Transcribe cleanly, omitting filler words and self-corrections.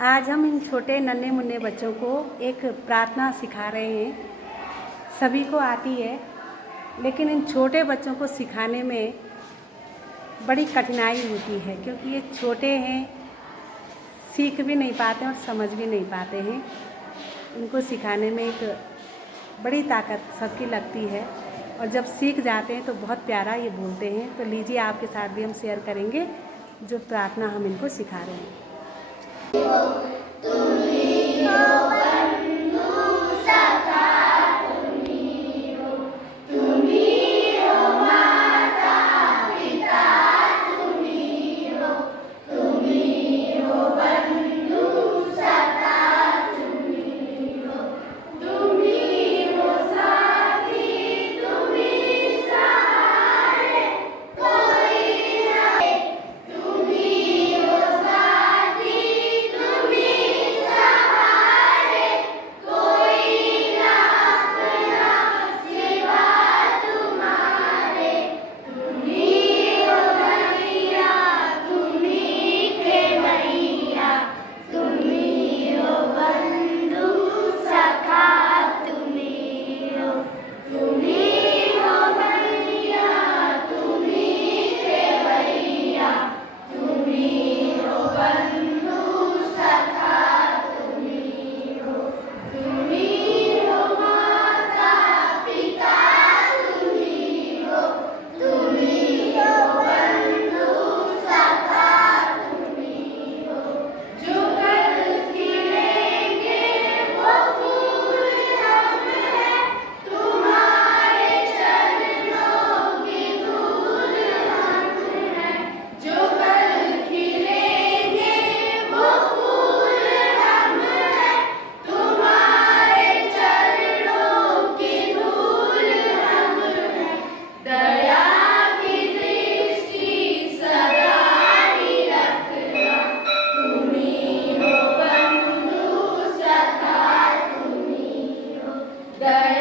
आज हम इन छोटे नन्हे मुन्ने बच्चों को एक प्रार्थना सिखा रहे हैं। सभी को आती है, लेकिन इन छोटे बच्चों को सिखाने में बड़ी कठिनाई होती है, क्योंकि ये छोटे हैं, सीख भी नहीं पाते और समझ भी नहीं पाते हैं। इनको सिखाने में एक बड़ी ताकत सबकी लगती है, और जब सीख जाते हैं तो बहुत प्यारा ये बोलते हैं। तो लीजिए, आपके साथ भी हम शेयर करेंगे जो प्रार्थना हम इनको सिखा रहे हैं। The